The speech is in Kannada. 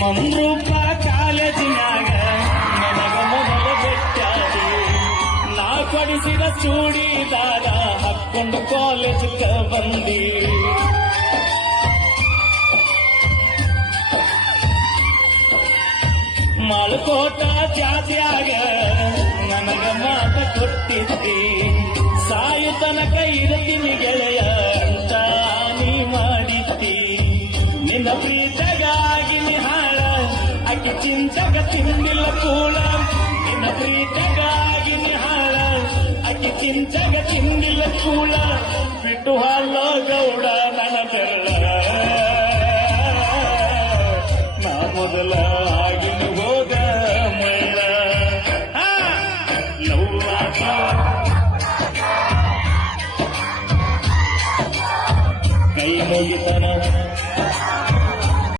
ಮಂದ್ರೂಪ ಕಾಲೇಜಿನಾಗ ನನಗ ಮೊದಲ ಬೆಟ್ಟಾದಿ ನಾ ಕೊಡಿಸಿದ ಚೂಡಿದಾರ ಹಾಕೊಂಡು ಕಾಲೇಜ್ ಬಂದಿ ಮಾಳ್ಕೋಟ ಜಾತ್ಯಾಗ ನನಗ ಮಾತ ಕೊಟ್ಟಿದ್ದಿ ಸಾಯು ತನಕ ಇರ್ತೀನಿ ಗೆಳೆಯ ಅಂತ ನೀ ಮಾಡಿದ್ದಿ ನಿನ್ನ ಪ್ರೀತಗಾಗಿ ನಿಹಾಳ ಅಕ್ಕಿ ಚಿಂಚಗ ತಿಂದಿಲ್ಲ ಕೂಳ ನಿನ್ನ ಪ್ರೀತಗಾಗಿ ನಿಹಾಳ ಅಕ್ಕಿ ಚಿಂಚಗ ತಿಂದಿಲ್ಲ ಕೂಳ ಬಿಟ್ಟು ಹಾಲ ಗೌಡ ನನ್ನ ಬೆರಳ ನಾ ಮೊದಲ ಆಗಿನ ಹೋದ ಮೈಳ ಲವ್ವಾಟ ಕೈ ಮುಗಿತನ